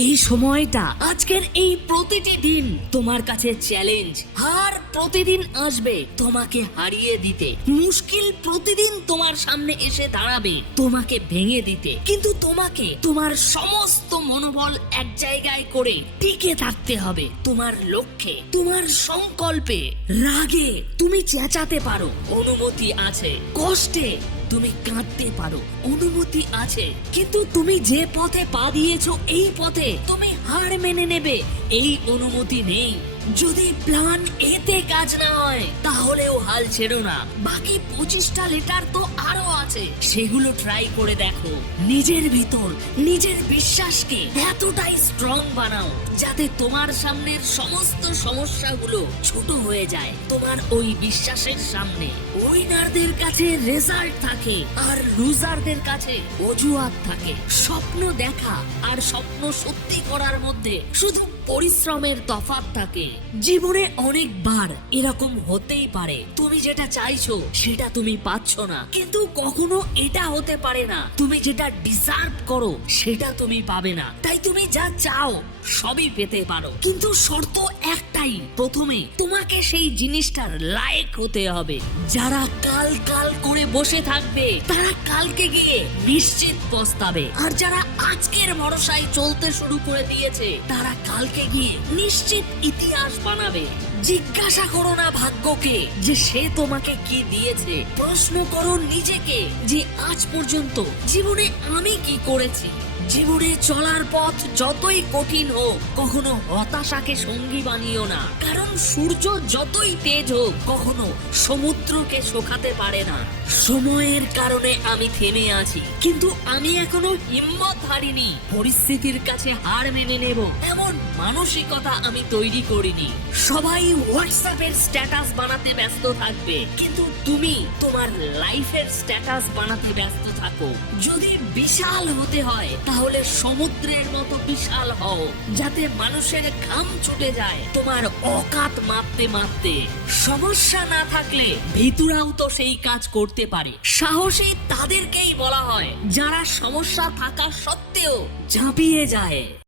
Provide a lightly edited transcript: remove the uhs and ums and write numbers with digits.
এই সময়টা, আজকের এই প্রতিটি দিন তোমার কাছে চ্যালেঞ্জ। হার প্রতিদিন আসবে তোমাকে হারিয়ে দিতে, মুশকিল প্রতিদিন তোমার সামনে এসে দাঁড়াবে তোমাকে ভেঙে দিতে, কিন্তু তোমাকে তোমার সমস্ত মনোবল এক জায়গায় করে টিকে থাকতে হবে তোমার লক্ষ্যে, তোমার সংকল্পে। রাগে তুমি চেঁচাতে পারো, অনুমতি আছে। কষ্টে তুমি কাঁদতে পারো, অনুমতি আছে। কিন্তু তুমি যে পথে পা দিয়েছো, এই পথে তুমি হার মেনে নেবে, এই অনুমতি নেই। যদি প্ল্যান এতে কাজ না হয় তাহলেও হাল ছেড়ো না। বাকি 25টা লেটার তো আরো আছে, সেগুলো ট্রাই করে দেখো। নিজের ভিতর নিজের বিশ্বাসকে এতটাই স্ট্রং বানাও যাতে তোমার সামনের সমস্ত সমস্যাগুলো ছোট হয়ে যায় তোমার ওই বিশ্বাসের সামনে। উইনারদের কাছে রেজাল্ট থাকে আর লুজারদের কাছে অজুহাত থাকে। স্বপ্ন দেখা আর স্বপ্ন সত্যি করার মধ্যে শুধু পরিশ্রমের তফাৎ থাকে। জীবনে অনেকবার এরকম হতেই পারে, তুমি যেটা চাইছো সেটা তুমি পাচ্ছ না, কিন্তু কখনো এটা হতে পারে না তুমি যেটা ডিজার্ভ করো সেটা তুমি পাবে না। তাই তুমি যা চাও সবই পেতে পারো, কিন্তু শর্ত একটাই, প্রথমে তোমাকে সেই জিনিসটার লায়ক হতে হবে। যারা কাল কাল করে বসে থাকবে তারা কালকে গিয়ে নিশ্চিত পস্তাবে, আর যারা আজকের ভরসায় চলতে শুরু করে দিয়েছে তারা কালকে গিয়ে নিশ্চিত ইতিহাস বানাবে। জিজ্ঞাসা করো না ভাগ্যকে যে সে তোমাকে কি দিয়েছে, প্রশ্ন করো নিজেকে যে আজ পর্যন্ত জীবনে আমি কি করেছি। জীবনে চলার পথ যতই কঠিন হোক কখনো হতাশাকে সঙ্গী বানিও না, কারণ সূর্য যতই তেজ হোক কখনো সমুদ্রকে শোকাতে পারে না। সময়ের কারণে আমি থেমে আছি, কিন্তু আমি এখনো হিম্মত হারিনি। পরিস্থিতির কাছে হার মেনে নেব এমন মানসিকতা আমি তৈরি করিনি। সবাই হোয়াটসঅ্যাপের স্ট্যাটাস বানাতে ব্যস্ত থাকবে, কিন্তু তুমি তোমার লাইফের স্ট্যাটাস বানাতে ব্যস্ত থাকো। যদি বিশাল হতে হয় তাহলে সমুদ্রের মতো বিশাল হও, যাতে মানুষের ঘাম ছুটে যায় তোমার অকাত মাপতে মাপতে। সমস্যা না থাকলে ভিতরাও তো সেই কাজ করতে পারে। সাহসী তাদেরকেই বলা হয় যারা সমস্যা থাকা সত্ত্বেও ঝাঁপিয়ে যায়।